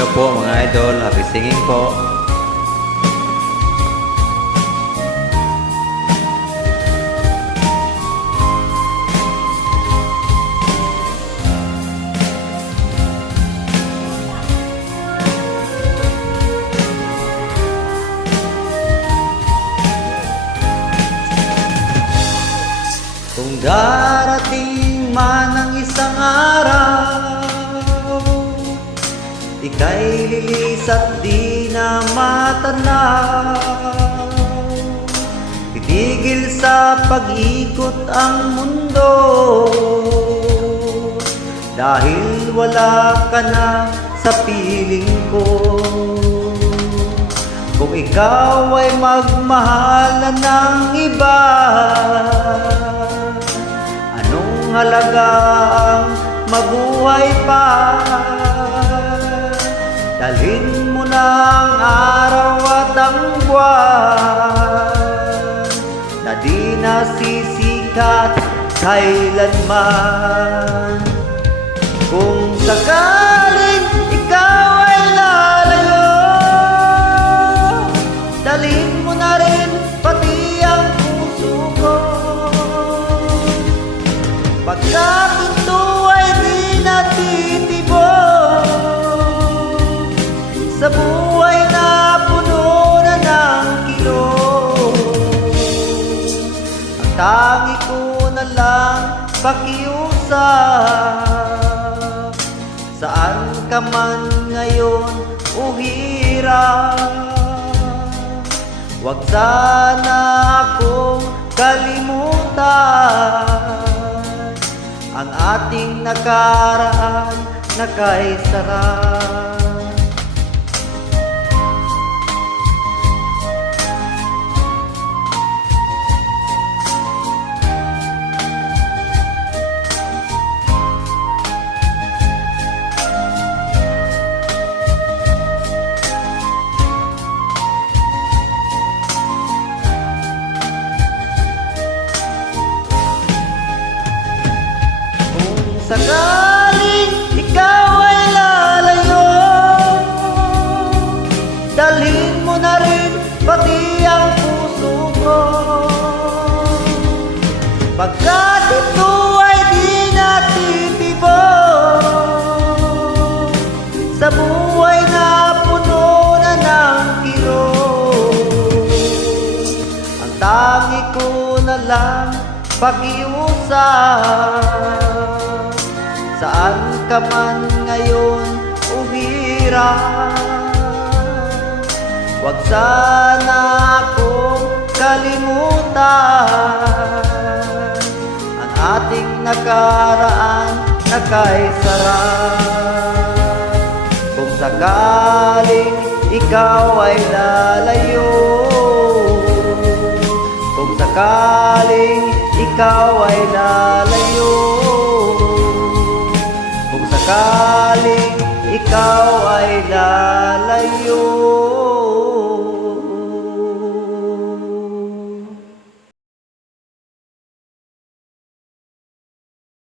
Hello po mga idol, happy singing po. Kung darating man ang isang araw, ika'y lilis at di na matanaw. Titigil sa pag-ikot ang mundo, dahil wala ka na sa piling ko. Kung ikaw ay magmahal na ng iba, anong halaga ang mabuhay pa? Dalhin mo na ang araw at ang buwan na di nasisikat kailanman. Kung sakaling ikaw ay lalayo, dalhin mo na rin pati ang puso ko. Pagkat ito ay di natitibok sa buhay na puno na ng kilong, ang tangi ko na lang pakiusap. Saan ka man ngayon o hirap, huwag sana akong kalimutan ang ating nakaraan na kay sarap. Sakaling ikaw ay lalayo, dalhin mo na rin pati ang puso ko. Pagkat ito ay di natitibok sa buhay na puno na ng kirot, ang tangi ko na lang pakiusap. Saan ka man ngayon o hirap, huwag sana akong kalimutan ang ating nakaraan na kay sarap. Kung sakaling ikaw ay lalayo, kung sakaling ikaw ay lalayo, sakaling ikaw ay lalayo,